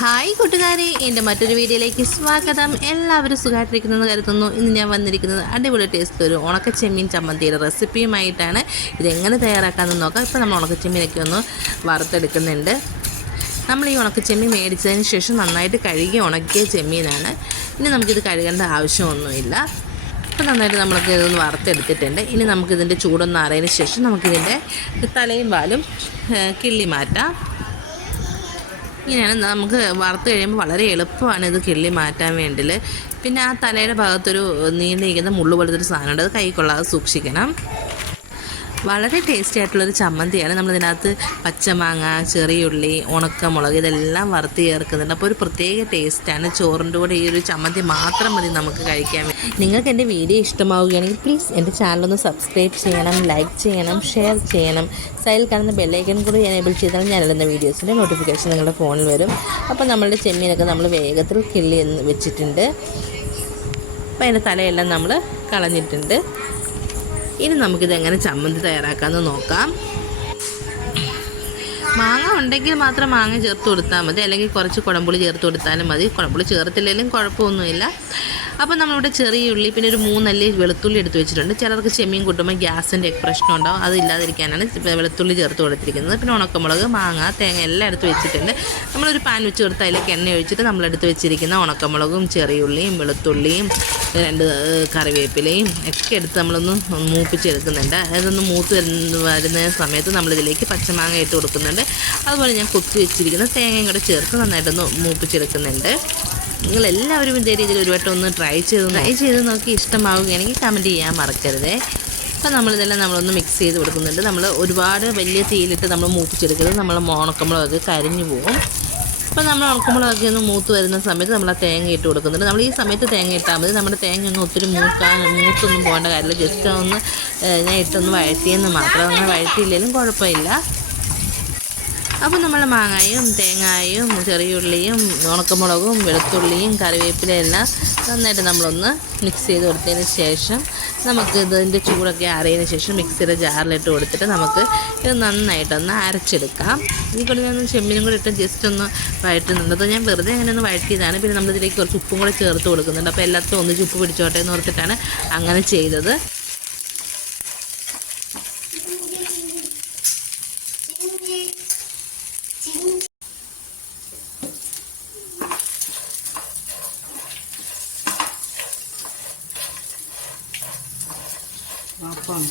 Hi കൂട്ടുകാരെ എന്റെ മറ്റൊരു വീഡിയോയിലേക്ക് സ്വാഗതം. എല്ലാവരും സുഖമായിട്ടിരിക്കുന്നെന്ന് കരുതുന്നു. ഇന്ന് ഞാൻ വന്നിരിക്കുന്നത് അടിപൊളി ടേസ്റ്റ് ഒരു ഉണക്കച്ചെമ്മീൻ ചമ്മന്തിയുടെ റെസിപ്പിയുമായിട്ടാണ് ഇതെങ്ങനെ തയ്യാറാക്കാമെന്ന് നോക്കാം. ഇപ്പോൾ നമ്മൾ ഉണക്കച്ചെമ്മീനൊക്കെ ഒന്ന് വറുത്തെടുക്കുന്നുണ്ട്. നമ്മൾ ഈ ഉണക്കച്ചെമ്മീൻ മേടിച്ചതിന് ശേഷം നന്നായിട്ട് കഴുകി ഉണക്കിയ ചെമ്മീനാണ്. ഇനി നമുക്കിത് കഴുകേണ്ട ആവശ്യമൊന്നുമില്ല. ഇപ്പം നന്നായിട്ട് നമ്മളൊക്കെ ഇതൊന്ന് വറുത്തെടുത്തിട്ടുണ്ട്. ഇനി നമുക്കിതിന്റെ ചൂടൊന്ന് അറിയതിന് ശേഷം നമുക്കിതിന്റെ തലയും വാലും കിള്ളി മാറ്റാം. ഇങ്ങനെയാണ് നമുക്ക് വറുത്ത് കഴിയുമ്പോൾ വളരെ എളുപ്പമാണ് ഇത് കിള്ളി മാറ്റാൻ വേണ്ടി പിന്നെ ആ തലയുടെ ഭാഗത്തൊരു നീണ്ടിരിക്കുന്ന മുള്ളു പോലത്തെ ഒരു സാധനമുണ്ട്. അത് കൈ കൊള്ളാതെ സൂക്ഷിക്കണം. വളരെ ടേസ്റ്റി ആയിട്ടുള്ളൊരു ചമ്മന്തിയാണ്. നമ്മളിതിനകത്ത് പച്ചമാങ്ങ ചെറിയുള്ളി ഉണക്കമുളക് ഇതെല്ലാം വറുത്ത് ചേർക്കുന്നുണ്ട്. അപ്പോൾ ഒരു പ്രത്യേക ടേസ്റ്റാണ് ചോറിന്റെ കൂടെ ഈ ഒരു ചമ്മന്തി മാത്രം മതി നമുക്ക് കഴിക്കാൻ നിങ്ങൾക്ക് എന്റെ വീഡിയോ ഇഷ്ടമാവുകയാണെങ്കിൽ പ്ലീസ് എന്റെ ചാനലൊന്ന് സബ്സ്ക്രൈബ് ചെയ്യണം ലൈക്ക് ചെയ്യണം ഷെയർ ചെയ്യണം. സൈഡിൽ കാണുന്ന ബെല്ലൈക്കൻ കൂടി എനേബിൾ ചെയ്താൽ ഞാനിടുന്ന വീഡിയോസിന്റെ നോട്ടിഫിക്കേഷൻ നിങ്ങളുടെ ഫോണിൽ വരും. അപ്പോൾ നമ്മളുടെ ചെമ്മീനൊക്കെ നമ്മൾ വേഗത്തിൽ കിള്ളി വെച്ചിട്ടുണ്ട്. അപ്പോൾ അതിന്റെ തലയെല്ലാം നമ്മൾ കളഞ്ഞിട്ടുണ്ട്. ഇനി നമുക്കിത് എങ്ങനെ ചമ്മന്തി തയ്യാറാക്കാമെന്ന് നോക്കാം. മാങ്ങ ഉണ്ടെങ്കിൽ മാത്രം മാങ്ങ ചേർത്ത് കൊടുത്താൽ മതി. അല്ലെങ്കിൽ കുറച്ച് കുടമ്പുളി ചേർത്ത് കൊടുത്താലും മതി. കുടമ്പുളി ചേർത്തില്ലെങ്കിലും കുഴപ്പമൊന്നുമില്ല. അപ്പോൾ നമ്മളിവിടെ ചെറിയ ഉള്ളി പിന്നെ ഒരു മൂന്നല്ലി വെളുത്തുള്ളി എടുത്ത് വെച്ചിട്ടുണ്ട്. ചിലർക്ക് ചെമ്മീൻ കൂട്ടുമ്പോൾ ഗ്യാസിന്റെ ഒക്കെ പ്രശ്നം ഉണ്ടാവും. അത് ഇല്ലാതിരിക്കാനാണ് വെളുത്തുള്ളി ചേർത്ത് കൊടുത്തിരിക്കുന്നത്. പിന്നെ ഉണക്കമുളക് മാങ്ങ തേങ്ങ എല്ലാം എടുത്ത് വെച്ചിട്ടുണ്ട്. നമ്മളൊരു പാൻ വെച്ച് കൊടുത്ത് അതിലേക്ക് എണ്ണ ഒഴിച്ചിട്ട് നമ്മളെടുത്ത് വെച്ചിരിക്കുന്ന ഉണക്കമുളകും ചെറിയുള്ളിയും വെളുത്തുള്ളിയും രണ്ട് കറിവേപ്പിലയും ഒക്കെ എടുത്ത് നമ്മളൊന്ന് മൂപ്പിച്ചെടുക്കുന്നുണ്ട്. അതൊന്ന് മൂത്ത് വരുന്ന സമയത്ത് നമ്മളിതിലേക്ക് പച്ചമാങ്ങ ഇട്ട് കൊടുക്കുന്നുണ്ട്. അതുപോലെ ഞാൻ കൊത്തി വെച്ചിരിക്കുന്ന തേങ്ങയും കൂടെ ചേർത്ത് നന്നായിട്ടൊന്ന് മൂപ്പിച്ചെടുക്കുന്നുണ്ട്. നിങ്ങളെല്ലാവരും ഇതേ രീതിയിൽ ഒരു വട്ടം ഒന്ന് ട്രൈ ചെയ്ത് ട്രൈ ചെയ്ത് നോക്കി ഇഷ്ടമാവുകയാണെങ്കിൽ കമന്റ് ചെയ്യാൻ മറക്കരുതേ. അപ്പം നമ്മളിതെല്ലാം നമ്മളൊന്ന് മിക്സ് ചെയ്ത് കൊടുക്കുന്നുണ്ട്. നമ്മൾ ഒരുപാട് വലിയ തീയിലിട്ട് നമ്മൾ മൂപ്പിച്ചെടുക്കരുത്. നമ്മൾ ഉണക്കമുളകൊക്കെ കരിഞ്ഞു പോകും അപ്പോൾ നമ്മൾ ഉണക്കമുളകൊക്കെ ഒന്ന് മൂത്ത് വരുന്ന സമയത്ത് നമ്മൾ ആ തേങ്ങ ഇട്ട് കൊടുക്കുന്നുണ്ട്. നമ്മൾ ഈ സമയത്ത് തേങ്ങ ഇട്ടാൽ മതി. നമ്മുടെ തേങ്ങ ഒന്നും ഒത്തിരി മൂക്കാൻ മൂത്തൊന്നും പോകേണ്ട കാര്യമില്ല. ജസ്റ്റ് ഒന്ന് ഞാൻ ഇട്ടൊന്ന് വഴറ്റിയെന്ന് മാത്രം. അങ്ങനെ വഴറ്റിയില്ലെങ്കിലും കുഴപ്പമില്ല. അപ്പോൾ നമ്മൾ മാങ്ങയും തേങ്ങായും ചെറിയുള്ളിയും ഉണക്കമുളകും വെളുത്തുള്ളിയും കറിവേപ്പിലയും എല്ലാം നന്നായിട്ട് നമ്മളൊന്ന് മിക്സ് ചെയ്ത് കൊടുത്തതിന് ശേഷം നമുക്ക് ഇതിന്റെ ചൂടൊക്കെ അറിയതിന് ശേഷം മിക്സിയുടെ ജാറിലിട്ട് കൊടുത്തിട്ട് നമുക്ക് ഇത് നന്നായിട്ടൊന്ന് അരച്ചെടുക്കാം. ഈ കൂടി ഞാൻ ചെമ്മീനും കൂടി ഇട്ട് ജസ്റ്റ് ഒന്ന് വഴറ്റുന്നുണ്ട്. അത് ഞാൻ വെറുതെ അങ്ങനെ ഒന്ന് വഴറ്റിയതാണ്. പിന്നെ നമ്മളിതിലേക്ക് കുറച്ച് ഉപ്പും കൂടെ ചേർത്ത് കൊടുക്കുന്നുണ്ട്. അപ്പോൾ എല്ലാത്തും ഒന്ന് ഉപ്പ് പിടിച്ചോട്ടെ എന്ന് ഓർത്തിട്ടാണ് അങ്ങനെ ചെയ്തത്. അപ്പം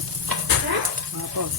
അപ്പം